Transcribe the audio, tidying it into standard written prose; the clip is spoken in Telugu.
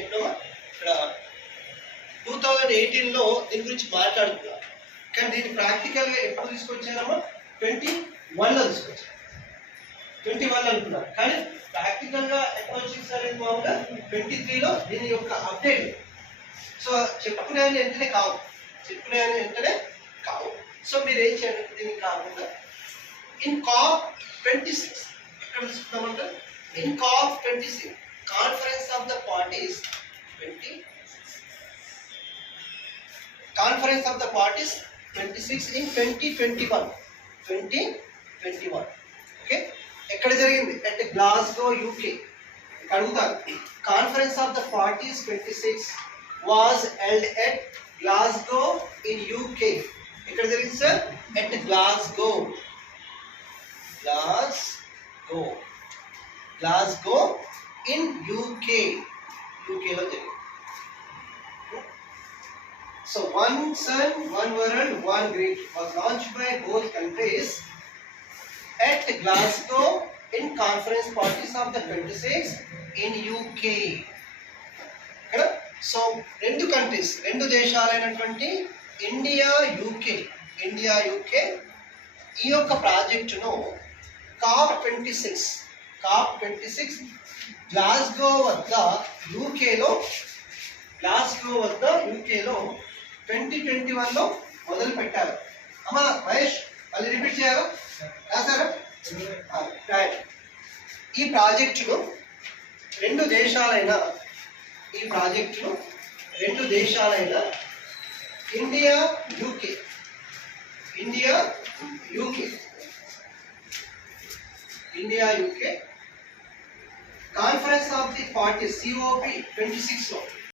ఎన్నో ఇక్కడ 2018లో దీని గురించి మాట్లాడుతున్నారు. కానీ దీన్ని ప్రాక్టికల్గా ఎప్పుడు తీసుకొచ్చారమ్మా? 21లో తీసుకొచ్చారు. 21 అనుకున్నారు, కానీ ప్రాక్టికల్గా ఎప్పుడు వచ్చింది సార్? ఇది మామూలుగా 23లో దీని యొక్క అప్డేట్. సో చెప్పుకునే వెంటనే కావు, సో మీరు ఏం చేయండి, దీనికి కాకుండా ఇన్ కాప్ 26 ఎక్కడ తీసుకుందామంటే in COP 26 conference of the parties 26 in 2021. Okay, ఎక్కడ జరిగింది? At Glasgow UK. అడుగుతారు, conference of the parties 26 was held at Glasgow in UK. ఎక్కడ జరిగింది సార్? ఎట్ గ్లాస్గో ఇన్ యూకేలో జరిగింది. So one sun, one world, one grid was launched by both countries at Glasgow in conference parties of the 26 in UK. So రెండు కంట్రీస్, రెండు దేశాలైనటువంటి ఇండియా యూకే ఈ యొక్క ప్రాజెక్టును కాప్ 26 గ్లాస్గో వద్ద యూకేలో 2021లో మొదలు పెట్టారు. అమ్మా మహేష్, మళ్ళీ రిపీట్ చేయాలా? రాసారా? ఈ ప్రాజెక్టును రెండు దేశాలైన India UK conference of the party COP 26లో